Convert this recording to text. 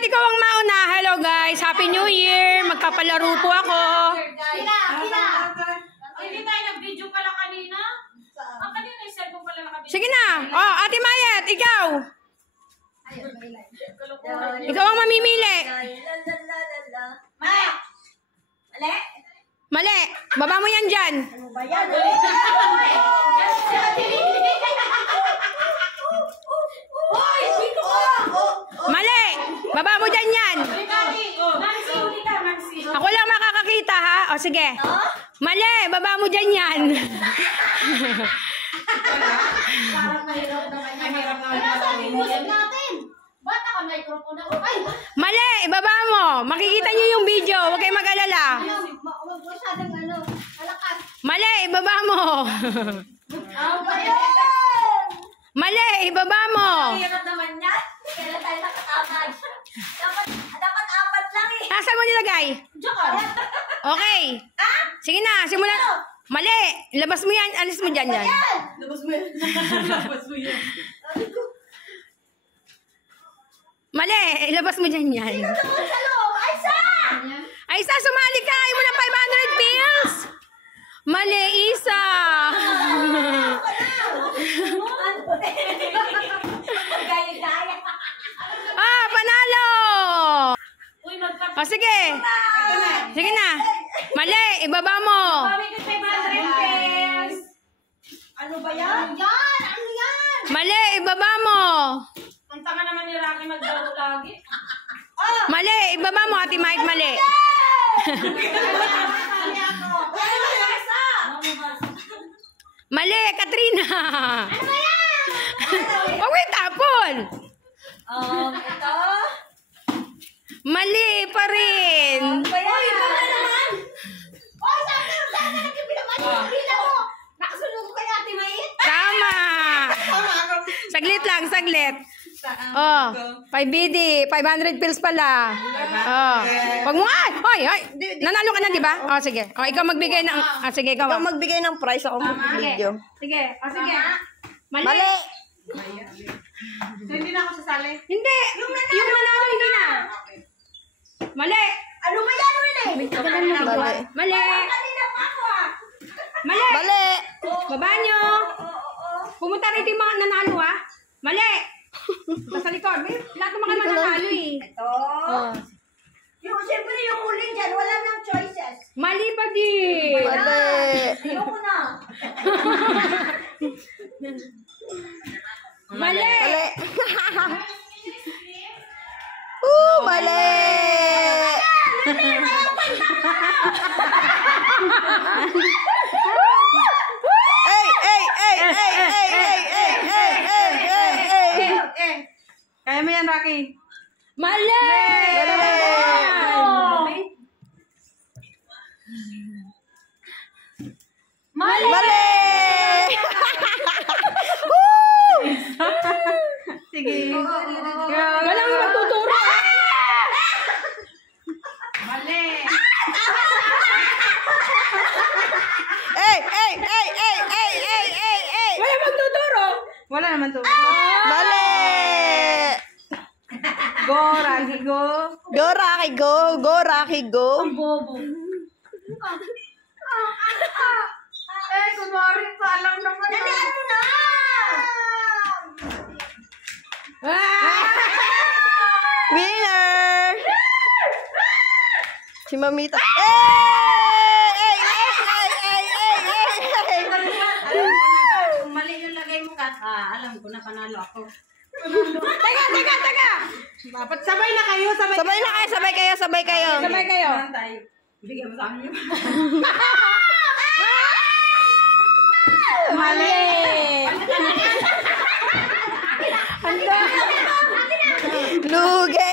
Mite, ikaw ang mauna. Hello guys, Happy New Year. Magpapalaro po ako. Kina. Hindi tayo nag-video pala kanina. Ang kanina yung cellphone pala nakabvideo. Sige na. Oh, Ate Mayet, ikaw. Ikaw ang mamimili. Mali. Mali. Baba mo yan dyan. Ano ba yan? Mali. Baba mo dyan yan. Ako lang makakakita ha. O sige. Mali. Baba mo dyan yan. Mali. Ibaba mo. Makikita nyo yung video. Huwag kayong mag-alala. Mali. Ibaba mo. Mali. Ibaba mo. Hirap naman yan. Kailan tayo nakatamad. Dapat apat lang eh. Nasaan mo nilagay? Okay. Sige na. Simulan. Mali. Labas mo yan. Alis mo dyan yan. Labas mo yan. Labas mo yan. Mali. Ilabas mo dyan yan. Sino doon sa loob? Aisa! Aisa, sumali ka. Ayaw mo ng 500 pills. Mali, Isa. Gaya-gaya. Ah, panalo. O, sige. Sige na. Mali, ibaba mo. Ano ba yan? Ano yan? Mali, ibaba mo. Ang tanga naman ni Rocky maglaro lagi. Mali, ibaba mo, Ate Mike, mali. Mali, Katrina. Ano ba yan? Huwag mo itapon. Ito. Mali pa rin. Ano ba yan? Ito na naman. Saan na nagpinamay? Pila mo. Nakasunod ko kay Ate Mait. Tama. Saglit lang, saglit. Oh, 5 BD, 500 pills pala. Oh. Wag mo ay. Hoy. Nanalo ka na, di ba? Oh, sige. Oh, ikaw magbigay ng sige, ikaw. Ikaw magbigay ng price, ako mag-video. Sige. Oh, sige. Mali. Mali! So, hindi na ako sasali. Hindi. Yung nanalo hindi na. Mali. Ano ba yan, Willie? Mali. Mali. Kanina pa ako ah. Mali. Mali! Baba nyo. Pumunta rito yung mga nanalo ha. Mali. Sa likod. Lahat ng mga nanalo eh. Ito. Yung siyempre yung huli dyan, wala nang choices. Mali pa din. Mali! Ayoko na. Mali. Mali! Mali! Kaya mo yan, Rocky. Mali. Mali! Mali! Sige. Walang magtuturo. Mali! Walang magtuturo. Wala naman to. Mali! Go, Rocky, go. Go, Rocky, go! Go, Rocky, go! Bobo. Kunwari, alam naman. Dalian mo na! Winner! Si Mamita. Kung mali yung lagay mo, Kat, alam ko na panalo ako. Teka. Dapat sabay na kayo, sabay Sabay kayo. Sabay kayo. tayo. Bigyan mo sa amin yun. Mali. Lugi!